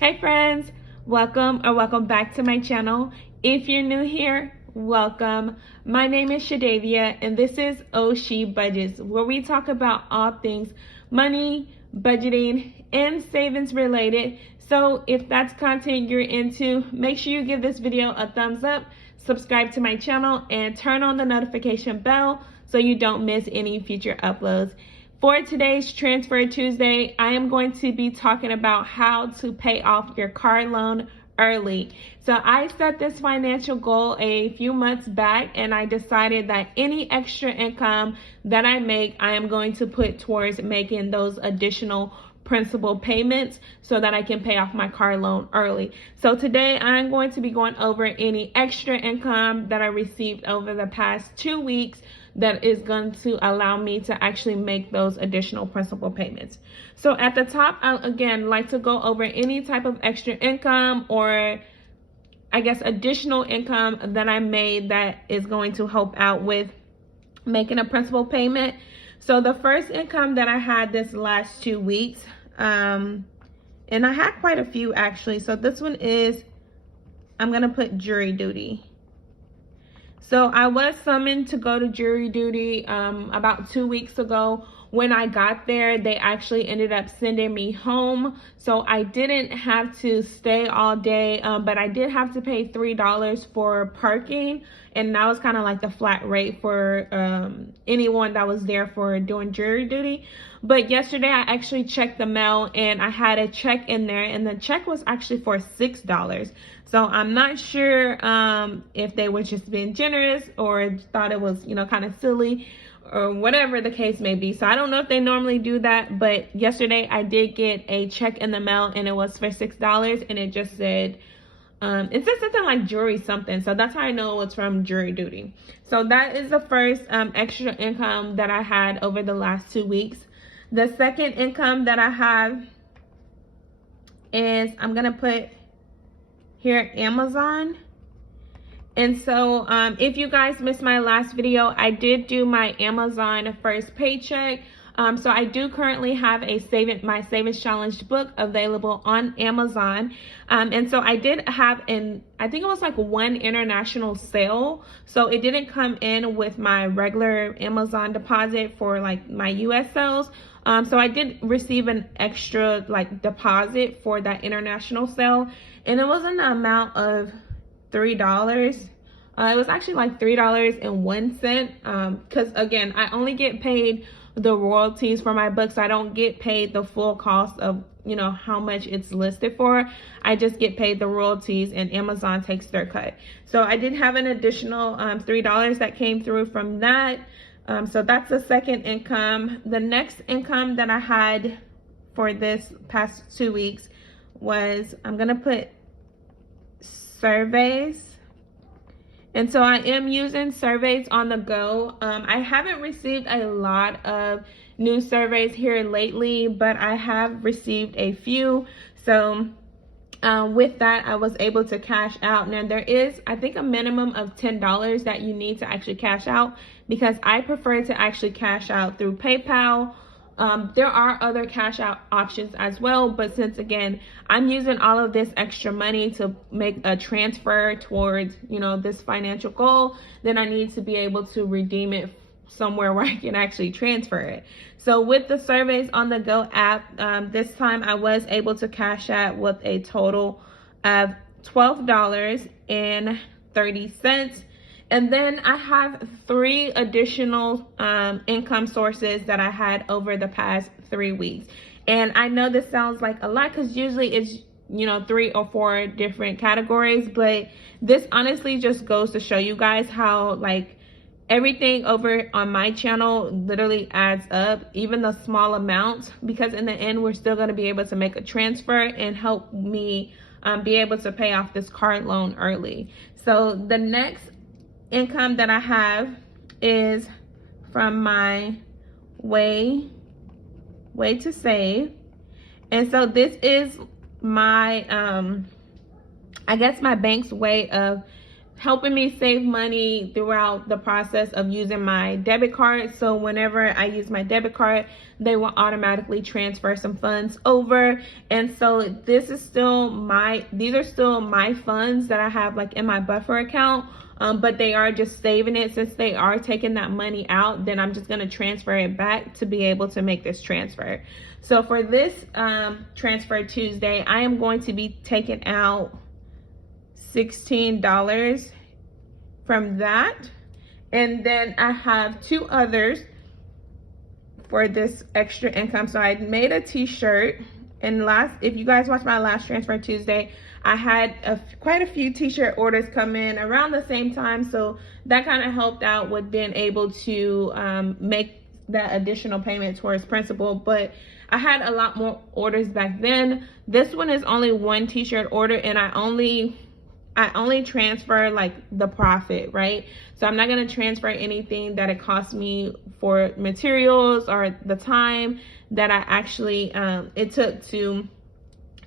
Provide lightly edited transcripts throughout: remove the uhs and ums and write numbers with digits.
Hey friends, welcome back to my channel. If you're new here, welcome. My name is Shadavia and this is Ohshebudgets, where we talk about all things money, budgeting, and savings related. So if that's content you're into, make sure you give this video a thumbs up, subscribe to my channel, and turn on the notification bell so you don't miss any future uploads. For today's Transfer Tuesday, I am going to be talking about how to pay off your car loan early. So I set this financial goal a few months back, and I decided that any extra income that I make, I am going to put towards making those additional principal payments so that I can pay off my car loan early. So today I'm going to be going over any extra income that I received over the past 2 weeks that is going to allow me to actually make those additional principal payments. So at the top, I again like to go over any type of extra income, or I guess additional income that I made that is going to help out with making a principal payment. So the first income that I had this last 2 weeks, and I had quite a few actually. So this one is, I'm gonna put jury duty. So I was summoned to go to jury duty about 2 weeks ago. When I got there, they actually ended up sending me home. So I didn't have to stay all day, but I did have to pay $3 for parking. And that was kind of like the flat rate for anyone that was there for doing jury duty. But yesterday I actually checked the mail and I had a check in there, and the check was actually for $6. So I'm not sure if they were just being generous or thought it was, kind of silly or whatever the case may be. So I don't know if they normally do that, but yesterday I did get a check in the mail and it was for $6, and it just said, it said something like jury something. So that's how I know it's from jury duty. So that is the first extra income that I had over the last 2 weeks. The second income that I have is, I'm gonna put here, Amazon. And so if you guys missed my last video, I did do my Amazon first paycheck. So I do currently have my savings challenge book available on Amazon. And so I did have I think it was like one international sale. So it didn't come in with my regular Amazon deposit for like my US sales. So I did receive an extra like deposit for that international sale, and it was in the amount of $3. It was actually like $3.01, because again, I only get paid the royalties for my books. I don't get paid the full cost of how much it's listed for. I just get paid the royalties, and Amazon takes their cut. So I did have an additional $3 that came through from that. So that's the second income. The next income that I had for this past 2 weeks was, I'm gonna put surveys. And so I am using surveys on the go. I haven't received a lot of new surveys here lately, but I have received a few. So with that, I was able to cash out. Now there is, I think, a minimum of $10 that you need to actually cash out, because I prefer to actually cash out through PayPal. There are other cash out options as well, but since again, I'm using all of this extra money to make a transfer towards, this financial goal, then I need to be able to redeem it somewhere where I can actually transfer it. So with the Surveys on the Go app, this time I was able to cash out with a total of $12.30. And then I have 3 additional income sources that I had over the past 3 weeks. And I know this sounds like a lot, because usually it's 3 or 4 different categories, but this honestly just goes to show you guys how like everything over on my channel literally adds up, even the small amounts, because in the end we're still going to be able to make a transfer and help me be able to pay off this car loan early. So the next income that I have is from my way to save. And so this is my I guess my bank's way of helping me save money throughout the process of using my debit card. So whenever I use my debit card, they will automatically transfer some funds over. And so these are still my funds that I have like in my buffer account. But they are just saving it. Since they are taking that money out, then I'm just going to transfer it back to be able to make this transfer. So for this Transfer Tuesday, I am going to be taking out $16 from that. And then I have two others for this extra income. So I made a t-shirt, and if you guys watched my last Transfer Tuesday, I had quite a few t-shirt orders come in around the same time, so that kind of helped out with being able to make that additional payment towards principal. But I had a lot more orders back then. This one is only one t-shirt order, and I only transfer like the profit, right? So I'm not going to transfer anything that it cost me for materials or the time that I actually it took to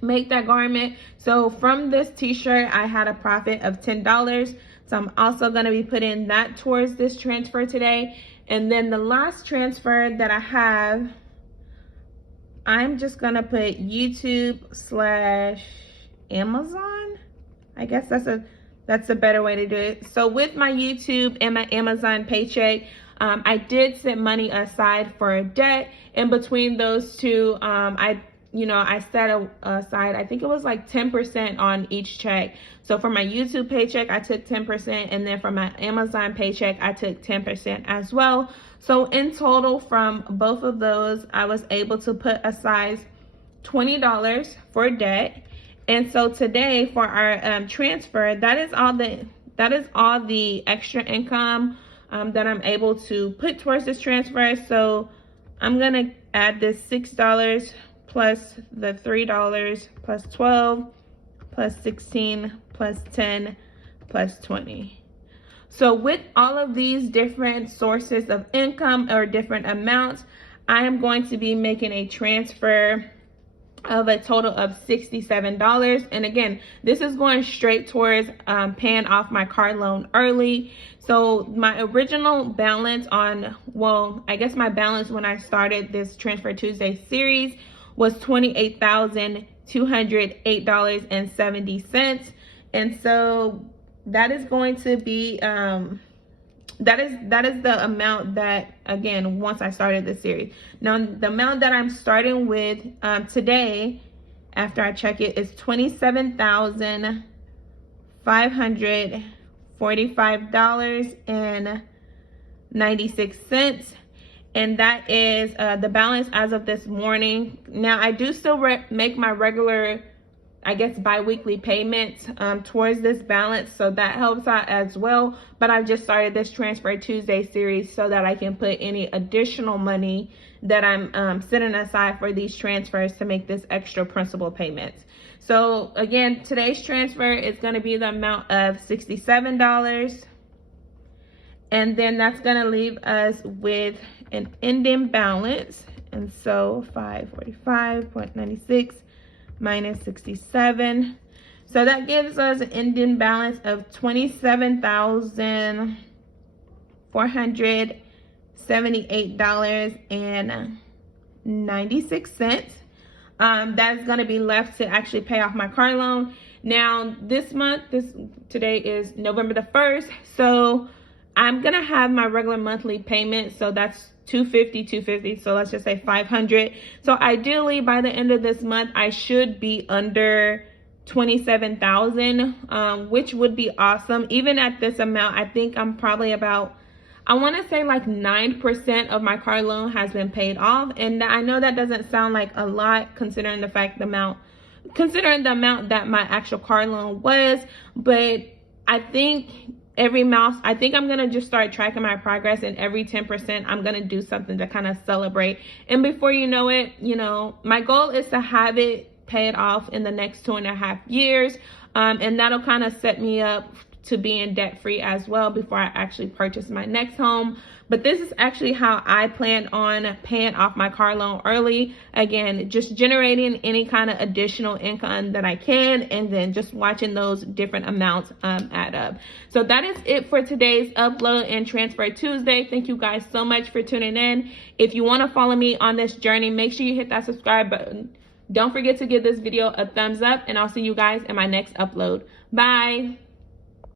make that garment. So from this t-shirt, I had a profit of $10. So I'm also going to be putting that towards this transfer today. And then the last transfer that I have, I'm just going to put YouTube/Amazon. I guess that's a better way to do it. So with my YouTube and my Amazon paycheck, I did set money aside for a debt. In between those two, I set aside, I think it was like 10% on each check. So for my YouTube paycheck, I took 10%, and then for my Amazon paycheck, I took 10% as well. So in total, from both of those, I was able to put aside $20 for debt. And so today for our transfer, that is all the extra income that I'm able to put towards this transfer. So I'm gonna add this $6 plus the $3 plus 12 plus 16 plus 10 plus 20. So with all of these different sources of income or different amounts, I am going to be making a transfer of a total of $67. And again, this is going straight towards paying off my car loan early. So my original balance I guess my balance when I started this Transfer Tuesday series was $28,208.70. And so that is going to be that is the amount that, again, once I started the series. Now the amount that I'm starting with today, after I check it, is $27,545.96. And that is the balance as of this morning. Now I do still make my regular, I guess, bi-weekly payments towards this balance, so that helps out as well. But I just started this Transfer Tuesday series so that I can put any additional money that I'm setting aside for these transfers to make this extra principal payments. So again, today's transfer is going to be the amount of $67. And then that's going to leave us with an ending balance. And so 545.96 minus 67. So that gives us an ending balance of $27,478.96. That's going to be left to actually pay off my car loan. Now this month, today is November the 1st. So I'm going to have my regular monthly payment. So that's $250. So let's just say $500. So ideally by the end of this month, I should be under $27,000, which would be awesome. Even at this amount, I think I'm probably about, I want to say like 9% of my car loan has been paid off. And I know that doesn't sound like a lot considering the amount that my actual car loan was, but I think I think I'm going to just start tracking my progress, and every 10% I'm going to do something to kind of celebrate. And before you know it, my goal is to have it paid off in the next 2.5 years. And that'll kind of set me up to being debt free as well before I actually purchase my next home. But this is actually how I plan on paying off my car loan early. Again, just generating any kind of additional income that I can, and then just watching those different amounts add up. So that is it for today's Upload and Transfer Tuesday. Thank you guys so much for tuning in. If you want to follow me on this journey, make sure you hit that subscribe button. Don't forget to give this video a thumbs up, and I'll see you guys in my next upload. Bye.